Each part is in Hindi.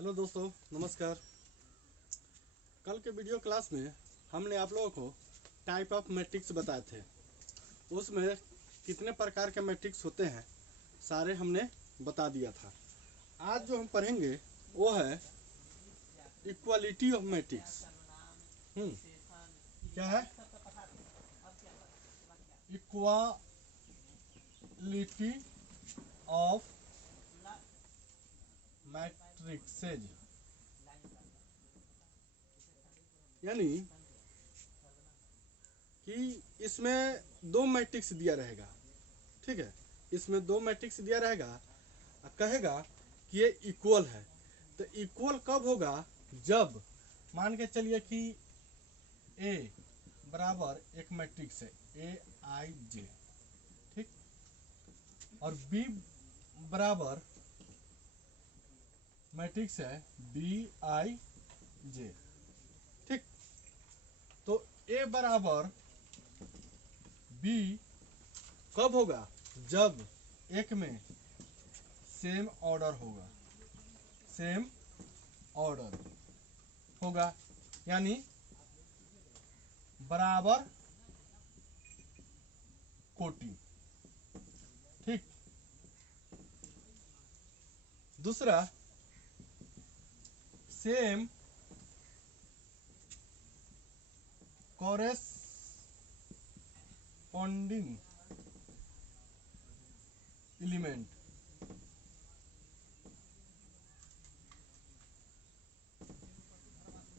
हेलो दोस्तों, नमस्कार। कल के वीडियो क्लास में हमने आप लोगों को टाइप ऑफ मैट्रिक्स बताए थे। उसमें कितने प्रकार के मैट्रिक्स होते हैं सारे हमने बता दिया था। आज जो हम पढ़ेंगे वो है इक्वालिटी ऑफ मैट्रिक्स। क्या है इक्वालिटी ऑफ मैट्रिक्सेज, यानी कि इसमें दो मैट्रिक्स दिया रहेगा। ठीक है, इसमें दो मैट्रिक्स दिया रहेगा और कहेगा कि ये इक्वल है। तो इक्वल कब होगा? जब मान के चलिए कि ए बराबर एक मैट्रिक्स है ए आई जे, ठीक, और बी बराबर मैट्रिक्स है बी आई जे, ठीक। तो ए बराबर बी कब होगा? जब एक में सेम ऑर्डर होगा, सेम ऑर्डर होगा, यानी बराबर कोटि, ठीक। दूसरा, सेम कॉरेस्पॉन्डिंग एलिमेंट,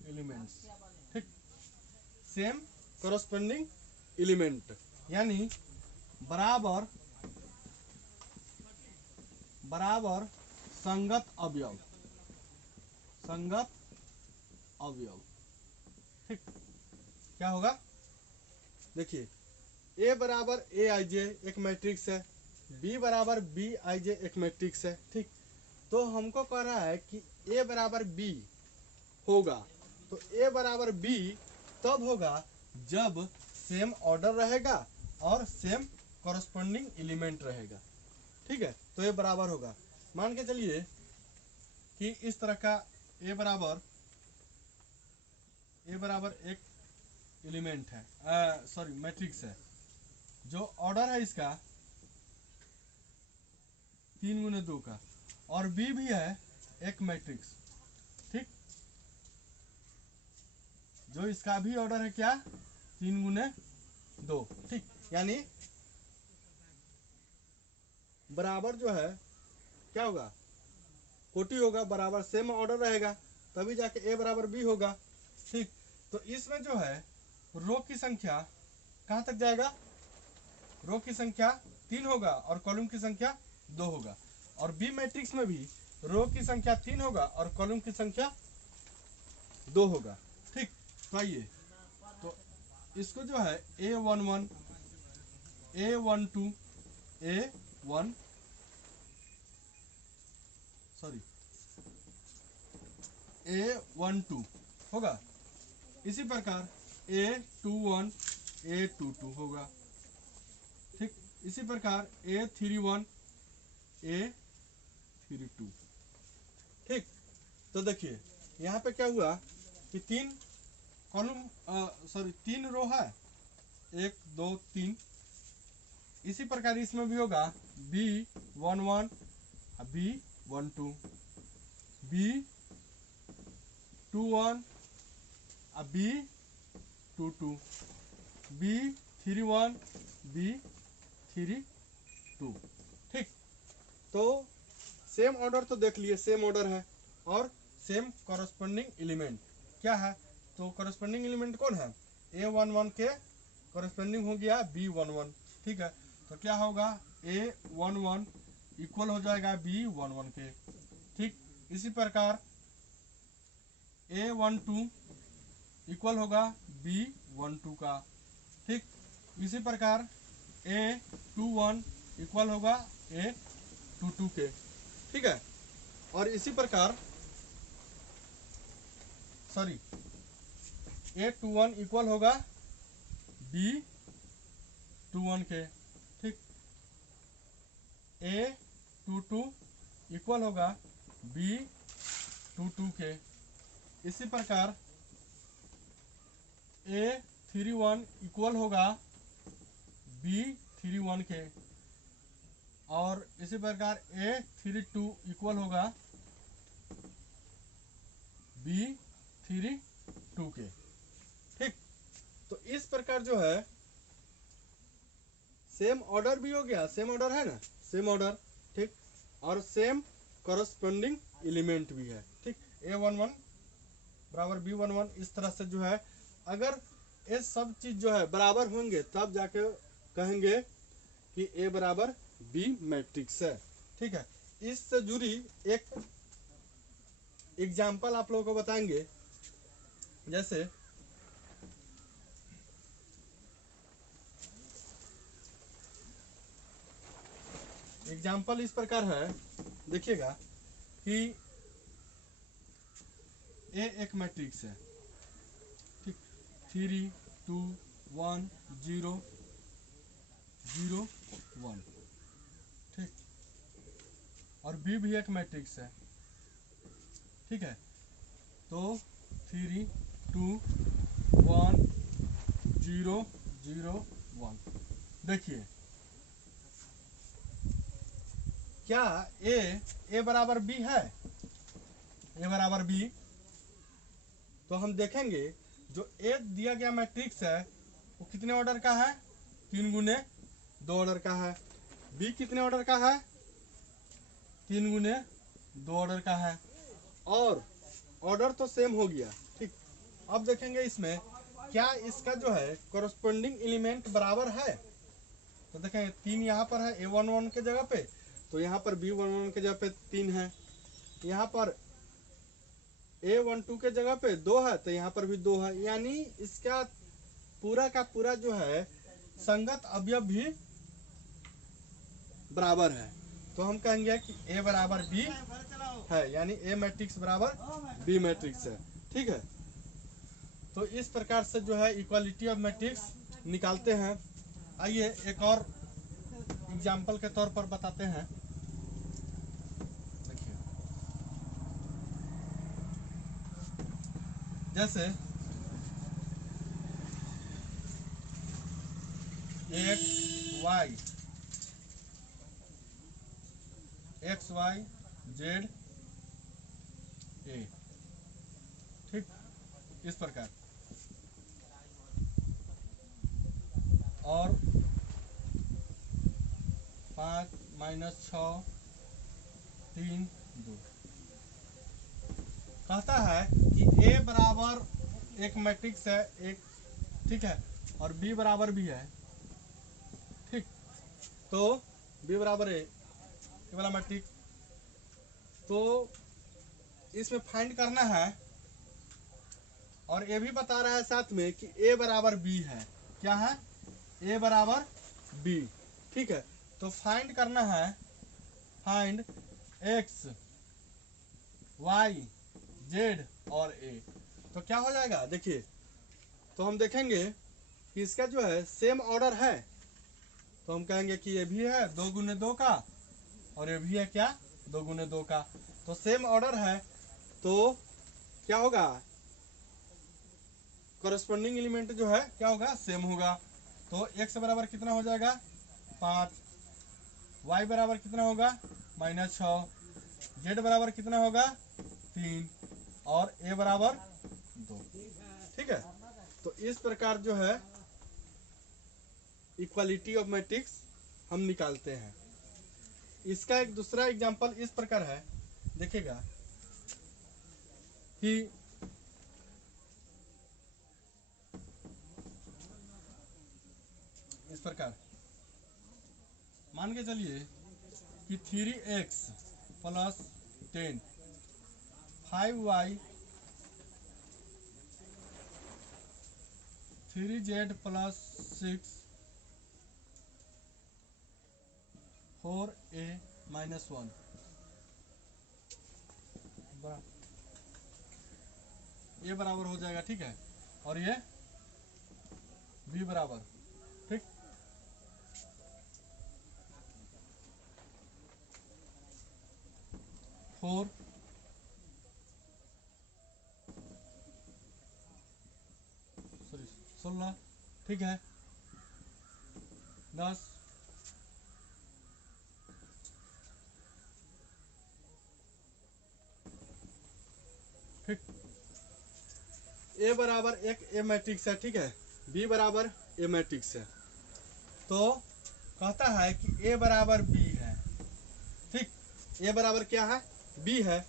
एलिमेंट्स, ठीक। सेम कॉरेस्पॉन्डिंग एलिमेंट यानी बराबर बराबर संगत अवयव, संगत अवयव, ठीक। क्या होगा? देखिए, ए बराबर ए आई जे एक मैट्रिक्स है, बी बराबर बी आई जे एक मैट्रिक्स है, ठीक। तो हमको कह रहा है कि ए बराबर बी होगा। तो ए बराबर बी तब होगा जब सेम ऑर्डर रहेगा और सेम कॉरेस्पॉन्डिंग एलिमेंट रहेगा, ठीक है। तो ए बराबर होगा, मान के चलिए कि इस तरह का ए बराबर एक एलिमेंट है, सॉरी मैट्रिक्स है, जो ऑर्डर है इसका 3x2 का, और बी भी है एक मैट्रिक्स, ठीक, जो इसका भी ऑर्डर है क्या? 3x2, ठीक। यानी बराबर जो है क्या होगा? कोटि होगा, बराबर सेम ऑर्डर रहेगा, तभी जाके ए बराबर बी होगा, ठीक। तो इसमें जो है रो की संख्या कहां तक जाएगा? रो की संख्या 3 होगा और कॉलम की संख्या 2 होगा, और बी मैट्रिक्स में भी रो की संख्या 3 होगा और कॉलम की संख्या 2 होगा, ठीक। तो आइए, तो इसको जो है A11, A12, A1 sorry A12 होगा। इसी प्रकार A21, A22 होगा, ठीक। इसी प्रकार A31, A32, ठीक। तो देखिए यहाँ पे क्या हुआ कि 3 कॉलम सॉरी 3 रो है, 1 2 3। इसी प्रकार इसमें भी होगा B11, B12, B21, B22, B31, B32, ठीक। तो सेम ऑर्डर तो देख लिए, सेम ऑर्डर है, और सेम कॉरेस्पॉन्डिंग एलिमेंट क्या है? तो कॉरेस्पॉन्डिंग एलिमेंट कौन है? A11 के कॉरेस्पॉन्डिंग हो गया B11, ठीक है। तो क्या होगा? A11 इक्वल हो जाएगा B11 के, ठीक। इसी प्रकार A12 इक्वल होगा B12 का, ठीक। इसी प्रकार A21 इक्वल होगा A22 के, ठीक है। और इसी प्रकार सॉरी A21 इक्वल होगा B21 के, ठीक। A22 इक्वल होगा B टू के। इसी प्रकार A31 इक्वल होगा B31 के, और इसी प्रकार A32 इक्वल होगा B32 के। ठीक, तो इस प्रकार जो है सेम ऑर्डर भी हो गया, सेम ऑर्डर है ना, सेम ऑर्डर, ठीक, और सेम कॉरस्पॉन्डिंग एलिमेंट भी है। ठीक, A11 बराबर B11, इस तरह से जो है अगर ये सब चीज जो है बराबर होंगे तब जाके कहेंगे कि A बराबर B मैट्रिक्स है। ठीक है, इससे जुड़ी एक एग्जाम्पल आप लोगों को बताएंगे। जैसे एग्जाम्पल इस प्रकार है, देखिएगा कि ए एक मैट्रिक्स है, ठीक, 3 2 1 0 0 1, ठीक, और बी भी एक मैट्रिक्स है। ठीक है, तो 3 2 1 0 0 1। देखिए क्या ए बराबर बी है, ए बराबर बी, तो हम देखेंगे जो ए दिया गया मैट्रिक्स है वो कितने ऑर्डर का है, 3 गुने 2 ऑर्डर का है। बी कितने ऑर्डर का है, 3 गुने 2 ऑर्डर का है, और ऑर्डर तो सेम हो गया। ठीक, अब देखेंगे इसमें क्या इसका जो है कॉरस्पॉन्डिंग एलिमेंट बराबर है। तो देखेंगे 3 यहाँ पर है A11 के जगह पे, तो यहाँ पर B11 के जगह पे 3 है, यहाँ पर A12 के जगह पे 2 है, तो यहाँ पर भी 2 है, यानी इसका पूरा का पूरा जो है संगत अवयव भी बराबर है। तो हम कहेंगे कि A बराबर B है, यानी A मैट्रिक्स बराबर B मैट्रिक्स है। ठीक है, तो इस प्रकार से जो है इक्वालिटी ऑफ मैट्रिक्स निकालते हैं। आइए एक और एग्जाम्पल के तौर पर बताते हैं। देखिए जैसे एक्स वाई जेड ए, ठीक, इस प्रकार, और 5 - 6 3 2 कहता है कि ए बराबर एक मैट्रिक्स है एक, ठीक है, और बी बराबर भी है। ठीक, तो बी बराबर ए वाला मैट्रिक्स, तो इसमें फाइंड करना है, और ये भी बता रहा है साथ में कि ए बराबर बी है। क्या है, ए बराबर बी। ठीक है, तो फाइंड करना है, फाइंड एक्स वाई जेड और ए। तो क्या हो जाएगा, देखिए, तो हम देखेंगे कि इसका जो है सेम ऑर्डर है, तो हम कहेंगे कि ये भी है 2 गुने 2 का, और ये भी है क्या 2 गुने 2 का, तो सेम ऑर्डर है, तो क्या होगा, कॉरस्पॉन्डिंग एलिमेंट जो है क्या होगा, सेम होगा। तो x बराबर कितना हो जाएगा 5, y बराबर कितना होगा -6, z बराबर कितना होगा 3, और a बराबर 2। ठीक है, तो इस प्रकार जो है इक्वालिटी ऑफ मैट्रिक्स हम निकालते हैं। इसका एक दूसरा एग्जांपल इस प्रकार है, देखिएगा कि इस प्रकार मान के चलिए कि 3x + 10 5y 3z + 6 4a - 1 ये बराबर हो जाएगा। ठीक है, और ये b बराबर, ठीक, 16, ठीक है, 10, ठीक। ए बराबर एक ए मैट्रिक्स है, ठीक है, बी बराबर ए मैट्रिक्स है, तो कहता है कि ए बराबर बी है, ठीक। ए बराबर क्या है, बी है,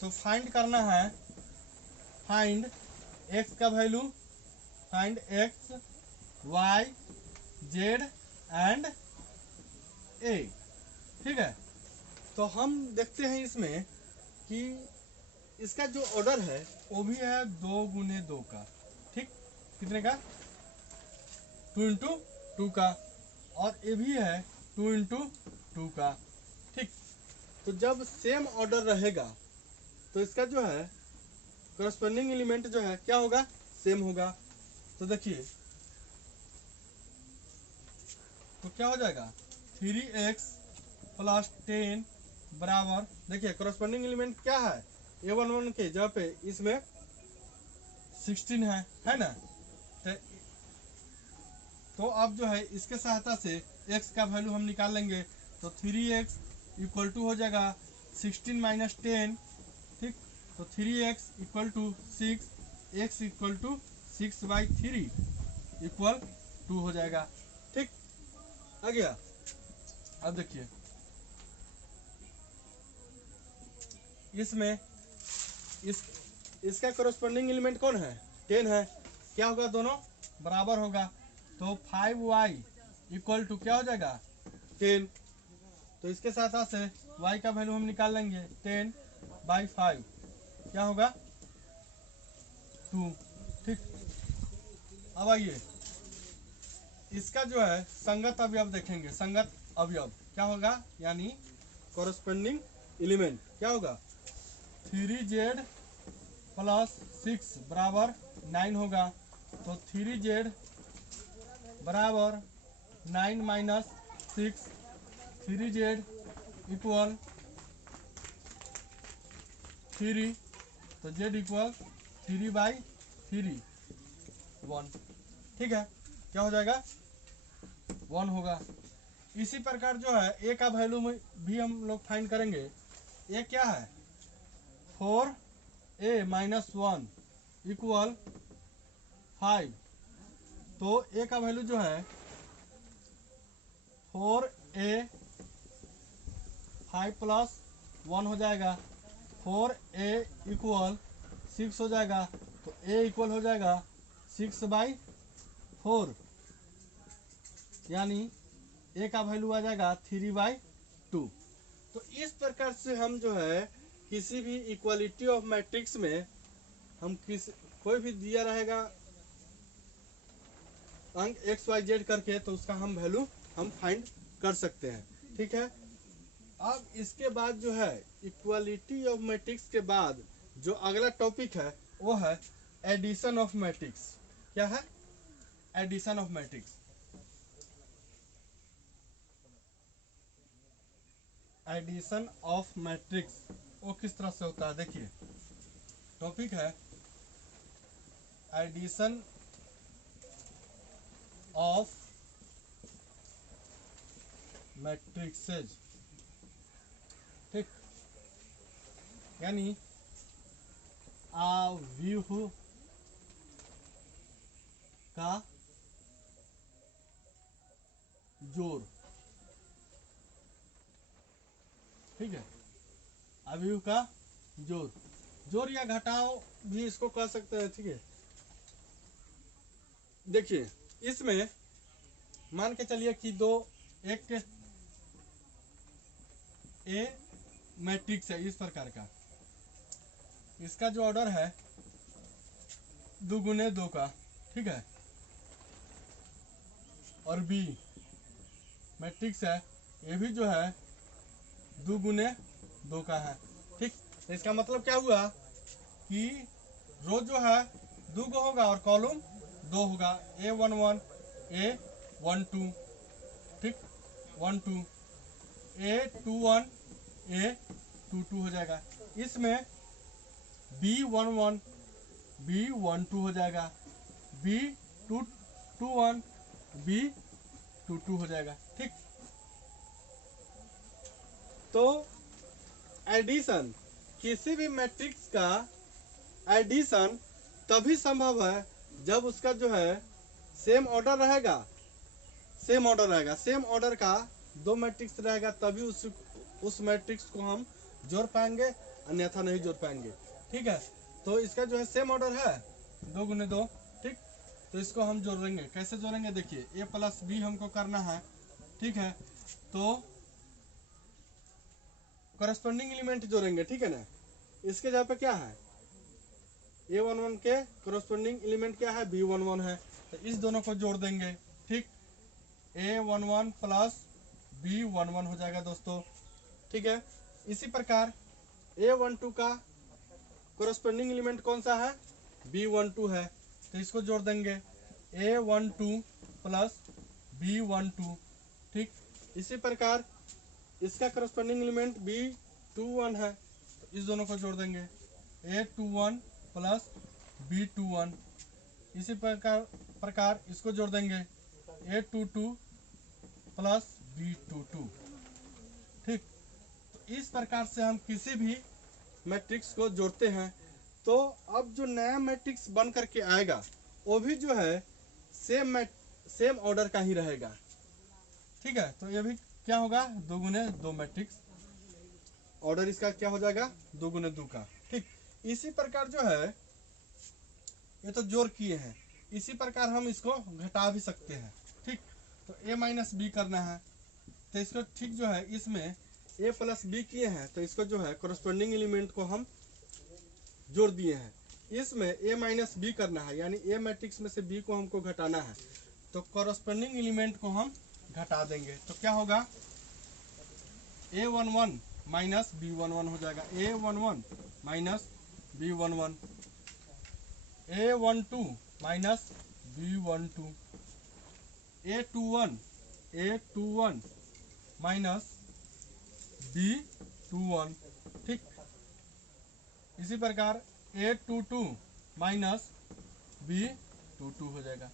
तो फाइंड करना है, फाइंड एक्स का value, find x y z and a, ठीक है। तो हम देखते हैं इसमें कि इसका जो ऑर्डर है वो भी है 2 गुने 2 का, ठीक, कितने का, 2 इंटू 2 का, और ये भी है 2 इंटू 2 का, ठीक। तो जब सेम ऑर्डर रहेगा तो इसका जो है करस्पॉन्डिंग एलिमेंट जो है क्या होगा, सेम होगा। तो देखिए, तो क्या हो जाएगा, 3x प्लस 10 बराबर, देखिए करस्पॉन्डिंग एलिमेंट क्या है, a11 के जगह पे इसमें 16 है ना। तो अब जो है इसके सहायता से x का वैल्यू हम निकाल लेंगे, तो 3x इक्वल टू हो जाएगा 16 माइनस 10, ठीक। तो 3x equal to 6, x equal to 6/3 equal 2 हो जाएगा, ठीक, आ गया। अब देखिए इसमें इसका करस्पॉन्डिंग एलिमेंट कौन है, 10 है, क्या होगा, दोनों बराबर होगा, तो 5y इक्वल टू क्या हो जाएगा, 10। तो इसके साथ से y का वैल्यू हम निकाल लेंगे, 10/5 क्या होगा, 2, ठीक। अब आइए इसका जो है संगत अवयव देखेंगे, संगत अवयव क्या होगा, यानी कॉरस्पॉन्डिंग एलिमेंट क्या होगा, 3z प्लस 6 बराबर 9 होगा, तो 3z बराबर 9 माइनस 6, 3z इक्वल 3, तो z इक्वल 3/3 1, ठीक है, क्या हो जाएगा, 1 होगा। इसी प्रकार जो है a का वैल्यू में भी हम लोग फाइंड करेंगे, a क्या है, 4a माइनस 1 इक्वल 5, तो a का वैल्यू जो है 4a 5 प्लस 1 हो जाएगा, 4a इक्वल 6 हो जाएगा, तो a इक्वल हो जाएगा 6/4, यानी a का वैल्यू आ जाएगा 3/2। तो इस प्रकार से हम जो है किसी भी इक्वालिटी ऑफ मैट्रिक्स में हम कोई भी दिया रहेगा अंक एक्स वाई जेड करके, तो उसका हम वैल्यू हम फाइंड कर सकते हैं, ठीक है। अब इसके बाद जो है इक्वालिटी ऑफ मैट्रिक्स के बाद जो अगला टॉपिक है वो है एडिशन ऑफ मैट्रिक्स। क्या है, addition of matrix. Addition of matrix वो किस तरह से होता है, देखिए टॉपिक है एडिशन ऑफ मैट्रिक्सेज, ठीक, यानी आव्यूह का जोड़, ठीक है, अवयव का जोड़, जोड़ या घटाव भी इसको कह सकते हैं, ठीक है। देखिए इसमें मान के चलिए कि एक ए मैट्रिक्स है इस प्रकार का, इसका जो ऑर्डर है 2 गुने 2 का, ठीक है, और बी मैट्रिक्स है, ये भी जो है 2 गुने 2 का है, ठीक। तो इसका मतलब क्या हुआ कि रो जो है 2 गो होगा और कॉलम 2 होगा, A11 A12, ठीक, 12 A21 A22 हो जाएगा। इसमें B11 B12 हो जाएगा, B22 21 B22 हो जाएगा। ठीक, तो एडिशन, किसी भी मैट्रिक्स का एडिशन तभी संभव है जब उसका जो है सेम ऑर्डर रहेगा, सेम ऑर्डर रहेगा, सेम ऑर्डर का दो मैट्रिक्स रहेगा, तभी उस मैट्रिक्स को हम जोड़ पाएंगे, अन्यथा नहीं जोड़ पाएंगे। ठीक है, तो इसका जो है सेम ऑर्डर है 2 गुने 2। ठीक, तो इसको हम जोड़ेंगे, कैसे जोड़ेंगे देखिए, a प्लस बी हमको करना है। ठीक है, तो करस्पॉन्डिंग एलिमेंट जोड़ेंगे। ठीक है ना, इसके जगह पे क्या है, a11 के करस्पॉन्डिंग एलिमेंट क्या है, b11 है, तो इस दोनों को जोड़ देंगे। ठीक, a11 प्लस b11 हो जाएगा दोस्तों। ठीक है, इसी प्रकार a12 का करस्पॉन्डिंग एलिमेंट कौन सा है, b12 है, तो इसको जोड़ देंगे a12 प्लस b12। ठीक, इसी प्रकार इसका करस्पॉन्डिंग एलिमेंट b21 है, तो इस दोनों को जोड़ देंगे a21 प्लस b21। इसी प्रकार इसको जोड़ देंगे a22 प्लस b22। ठीक, तो इस प्रकार से हम किसी भी मैट्रिक्स को जोड़ते हैं। तो अब जो नया मैट्रिक्स बन करके आएगा वो भी जो है सेम ऑर्डर का ही रहेगा। ठीक है, तो ये भी क्या होगा, 2 गुने 2 मैट्रिक्स, ऑर्डर इसका क्या हो जाएगा, 2 गुने 2 का। ठीक, इसी प्रकार जो है ये तो जोड़ किए हैं, इसी प्रकार हम इसको घटा भी सकते हैं। ठीक, तो a माइनस बी करना है, तो इसको ठीक जो है इसमें a प्लस बी किए हैं, तो इसको जो है करस्पॉन्डिंग एलिमेंट को हम जोड़ दिए हैं। इसमें a माइनस बी करना है, यानी a मैट्रिक्स में से b को हमको घटाना है, तो करस्पॉन्डिंग एलिमेंट को हम घटा देंगे। तो क्या होगा, a11 माइनस b11 हो जाएगा, a11 minus b11, a12 minus b12, a21 minus b21। ठीक, इसी प्रकार a22 माइनस b22 हो जाएगा।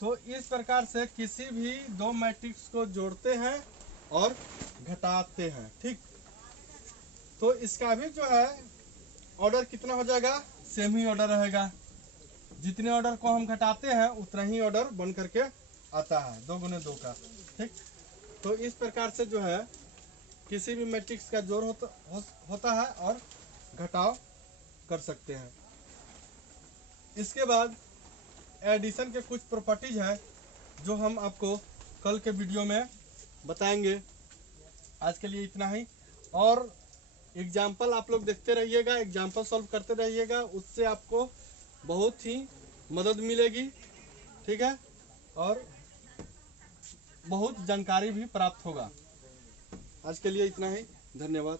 तो इस प्रकार से किसी भी दो मैट्रिक्स को जोड़ते हैं और घटाते हैं। ठीक, तो इसका भी जो है ऑर्डर कितना हो जाएगा, सेम ही ऑर्डर रहेगा, जितने ऑर्डर को हम घटाते हैं उतना ही ऑर्डर बन करके आता है, 2 गुने 2 का। ठीक, तो इस प्रकार से जो है किसी भी मैट्रिक्स का जोड़ होता है और घटाव कर सकते हैं। इसके बाद एडिशन के कुछ प्रॉपर्टीज है जो हम आपको कल के वीडियो में बताएंगे। आज के लिए इतना ही, और एग्जाम्पल आप लोग देखते रहिएगा, एग्जाम्पल सॉल्व करते रहिएगा, उससे आपको बहुत ही मदद मिलेगी। ठीक है, और बहुत जानकारी भी प्राप्त होगा। आज के लिए इतना ही, धन्यवाद।